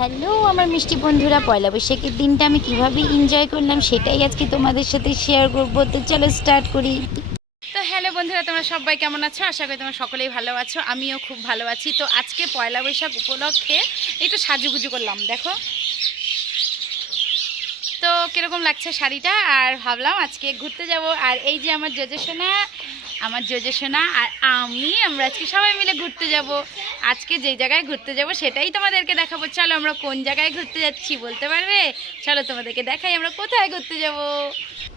Hello আমার মিষ্টি বন্ধুরা, পয়লা বৈশাখের দিনটা আমি কিভাবে এনজয় করলাম সেটাই আজকে তোমাদের সাথে শেয়ার করবো। তো চলো স্টার্ট করি। তো হ্যালো বন্ধুরা, তোমরা সবাই কেমন আছো? আশা করি তোমরা সকলেই ভালো আছো, আমিও খুব ভালো আছি। তো আজকে পয়লা বৈশাখ উপলক্ষে একটু সাজুগুজু করলাম, দেখো তো কীরকম লাগছে শাড়িটা। আর ভাবলাম আজকে ঘুরতে যাব। আর এই যে আমার জেজেসোনা আর আমরা আজকে সবাই মিলে ঘুরতে যাব। আজকে যেই জায়গায় ঘুরতে যাব সেটাই তোমাদেরকে দেখাবো। চলো আমরা কোন জায়গায় ঘুরতে যাচ্ছি বলতে পারবে? চলো তোমাদেরকে দেখাই আমরা কোথায় ঘুরতে যাব।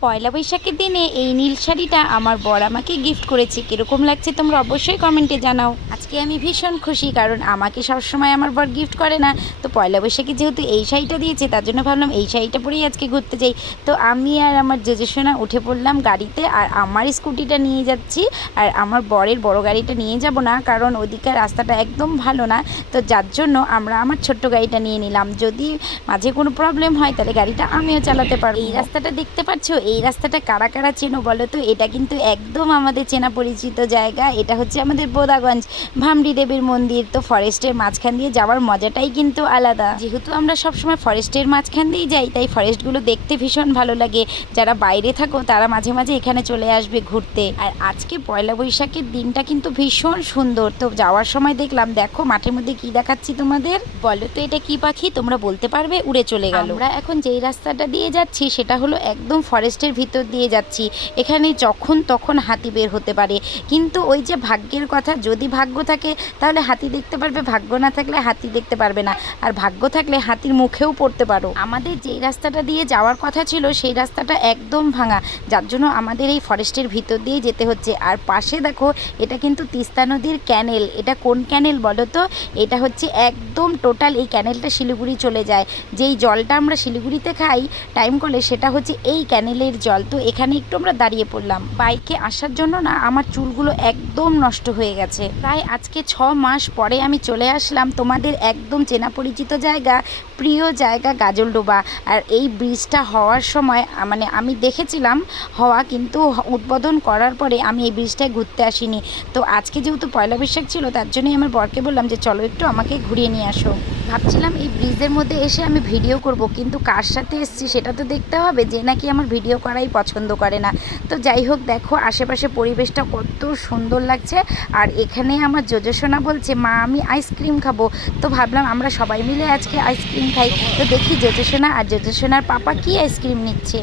পয়লা বৈশাখের দিনে এই নীল শাড়িটা আমার বর আমাকে গিফট করেছে। কীরকম লাগছে তোমরা অবশ্যই কমেন্টে জানাও। আজকে আমি ভীষণ খুশি, কারণ আমাকে সবসময় আমার বর গিফট করে না। তো পয়লা বৈশাখে যেহেতু এই শাড়িটা দিয়েছে, তার জন্য ভাবলাম এই শাড়িটা পরেই আজকে ঘুরতে যাই। তো আমি আর আমার জেজেসোনা উঠে পড়লাম গাড়িতে, আর আমার স্কুটিটা নিয়ে যাচ্ছি। আর আমার বরের বড় গাড়িটা নিয়ে যাব না, কারণ ওদিকের রাস্তাটা একদম ভালো না। তো যার জন্য আমরা আমার ছোট্ট গাড়িটা নিয়ে নিলাম। যদি মাঝে কোনো প্রবলেম হয় তাহলে গাড়িটা আমিও চালাতে পারবো। এই রাস্তাটা দেখতে পাচ্ছ, এই রাস্তাটা কারা কারা চেনো বলো তো? এটা কিন্তু একদম আমাদের চেনা পরিচিত জায়গা। এটা হচ্ছে আমাদের বোদাগঞ্জ ভামরি দেবীর মন্দির। তো ফরেস্টের মাঝখান দিয়ে যাওয়ার মজাটাই কিন্তু আলাদা। যেহেতু আমরা সবসময় ফরেস্টের মাঝখান দিয়েই যাই, তাই ফরেস্টগুলো দেখতে ভীষণ ভালো লাগে। যারা বাইরে থাকো তারা মাঝে মাঝে এখানে চলে আসবে ঘুরতে। আর আজকে পয়লা বৈশাখের দিনটা কিন্তু ভীষণ সুন্দর। তো যাওয়ার সময় দেখলাম, দেখো মাঠের মধ্যে কি দেখাচ্ছি তোমাদের, বলো তো এটা কি পাখি? তোমরা বলতে পারবে? উড়ে চলে গেল। আমরা এখন যেই রাস্তাটা দিয়ে যাচ্ছি সেটা হলো একদম ফরেস্টের ভিতর দিয়ে যাচ্ছি। এখানে যখন তখন হাতি বের হতে পারে, কিন্তু ওই যে ভাগ্যের কথা, যদি ভাগ্য থাকে তাহলে হাতি দেখতে পারবে, ভাগ্য না থাকলে হাতি দেখতে পারবে না। আর ভাগ্য থাকলে হাতির মুখেও পড়তে পারো। আমাদের যেই রাস্তাটা দিয়ে যাওয়ার কথা ছিল সেই রাস্তাটা একদম ভাঙা, যার জন্য আমাদের এই ফরেস্টের ভিতর দিয়ে যেতে হচ্ছে। আর পাশে দেখো, এটা কিন্তু তিস্তা নদীর ক্যানেল। এটা কোন ক্যানেল বলো তো? এটা হচ্ছে একদম টোটাল এই ক্যানেলটা শিলিগুড়ি চলে যায়। যেই জলটা আমরা শিলিগুড়িতে খাই টাইম কলে, সেটা হচ্ছে এই ক্যানেলের জল। তো এখানে একটু আমরা দাঁড়িয়ে পড়লাম। বাইকে আসার জন্য না আমার চুলগুলো একদম নষ্ট হয়ে গেছে। প্রায় আজকে 6 মাস পরে আমি চলে আসলাম তোমাদের একদম চেনা পরিচিত জায়গা, প্রিয় জায়গা গাজলডোবা। আর এই ব্রিজটা হওয়ার সময় মানে আমি দেখেছিলাম হওয়া, কিন্তু উদ্বোধন করার পরে আমি এই ব্রিজটায় ঘুরতে আসিনি। তো আজকে যেহেতু পয়লা বৈশাখ ছিল, তার জন্যই আমার বরকে বললাম যে চলো একটু আমাকে ঘুরিয়ে নিয়ে আসো। ভাবছিলাম এই ব্রিজের মধ্যে এসে আমি ভিডিও করব, কিন্তু কার সাথে এসেছি সেটা তো দেখতে হবে, যে নাকি আমার ভিডিও করাই পছন্দ করে না। তো যাই হোক, দেখো আশেপাশে পরিবেশটা কত সুন্দর লাগছে। আর এখানে আমার জেজেসোনা বলছে, মা আমি আইসক্রিম খাবো। তো ভাবলাম আমরা সবাই মিলে আজকে আইসক্রিম খাই। তো দেখি জেজেসোনা আর জেজেসোনার পাপা কি আইসক্রিম নিচ্ছে।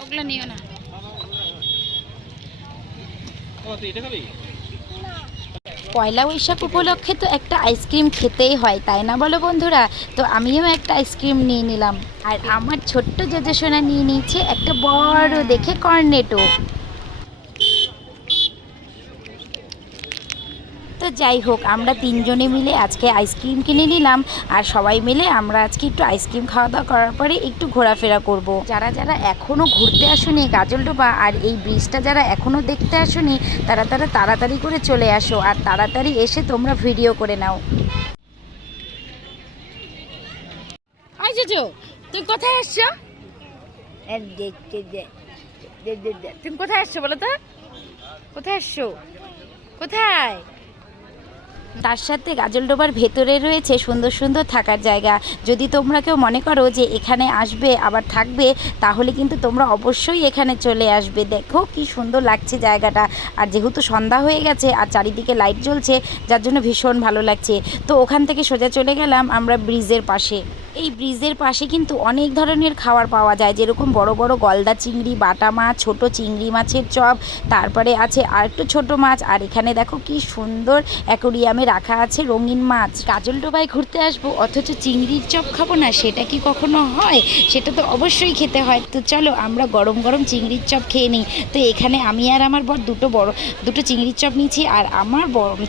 ওগুলো নিও না। পয়লা বৈশাখ উপলক্ষে তো একটা আইসক্রিম খেতেই হয়, তাই না বলো বন্ধুরা? তো আমিও একটা আইসক্রিম নিয়ে নিলাম। আর আমার ছোট্ট জেজেসোনা নিয়ে নিয়েছে একটা বড় দেখে কর্নেটো। তো যাই হোক, আমরা তিনজনে মিলে আজকে আইসক্রিম কিনে নিলাম। আর সবাই মিলে আমরা আজকে একটু আইসক্রিম খাওয়া দাওয়া করার পরে একটু ঘোরাফেরা করব। যারা যারা এখনও ঘুরতে আসেনি গাজলডোবা আর এই ব্রিজটা যারা এখনও দেখতে আসেনি, তারা তাড়াতাড়ি করে চলে আসো। আর তাড়াতাড়ি এসে তোমরা ভিডিও করে নাও। আই জেজো, তুমি কোথায় আসছো? তুমি কোথায় আসছো বলো তো? কোথায় আসছো? কোথায়? তার সাথে গাজলডোবার ভেতরে রয়েছে সুন্দর সুন্দর থাকার জায়গা। যদি তোমরা কেউ মনে করো যে এখানে আসবে আবার থাকবে, তাহলে কিন্তু তোমরা অবশ্যই এখানে চলে আসবে। দেখো কি সুন্দর লাগছে জায়গাটা। আর যেহেতু সন্ধ্যা হয়ে গেছে আর চারিদিকে লাইট জ্বলছে, যার জন্য ভীষণ ভালো লাগছে। তো ওখান থেকে সোজা চলে গেলাম আমরা ব্রিজের পাশে। এই ব্রিজের পাশে কিন্তু অনেক ধরনের খাবার পাওয়া যায়, যেরকম বড় বড় গলদা চিংড়ি, বাটা মাছ, ছোট চিংড়ি মাছের চপ, তারপরে আছে আর একটু ছোটো মাছ। আর এখানে দেখো কি সুন্দর অ্যাকোরিয়ামে রাখা আছে রঙিন মাছ। গাজলডোবায় ঘুরতে আসবো অথচ চিংড়ির চপ খাবো না, সেটা কি কখনো হয়? সেটা তো অবশ্যই খেতে হয়। তো চলো আমরা গরম গরম চিংড়ির চপ খেয়ে নিই। তো এখানে আমি আর আমার বর দুটো চিংড়ির চপ নিয়েছি, আর আমার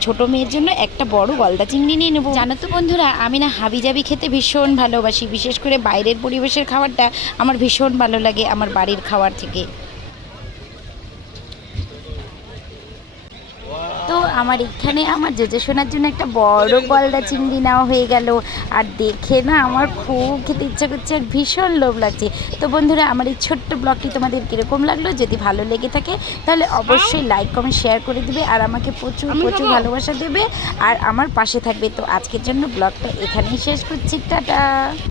ছোটো মেয়ের জন্য একটা বড় গলদা চিংড়ি নিয়ে নেবো। জানো তো বন্ধুরা, আমি না হাবিজাবি খেতে ভীষণ ভালোবাসি। বিশেষ করে বাইরের পরিবেশের খাবারটা আমার ভীষণ ভালো লাগে আমার বাড়ির খাবার থেকে। তো আমার এখানে আমার জেজে শোনার জন্য একটা বড় গলদা চিংড়ি নেওয়া হয়ে গেল। আর দেখে না আমার খুব খেতে ইচ্ছা করছে আর ভীষণ লোভ লাগছে। তো বন্ধুরা, আমার এই ছোট্ট ব্লগটি তোমাদের কীরকম লাগলো? যদি ভালো লেগে থাকে তাহলে অবশ্যই লাইক কমেন্ট শেয়ার করে দিবে আর আমাকে প্রচুর প্রচুর ভালোবাসা দেবে আর আমার পাশে থাকবে। তো আজকের জন্য ব্লগটা এখানেই শেষ করছি, টাটা।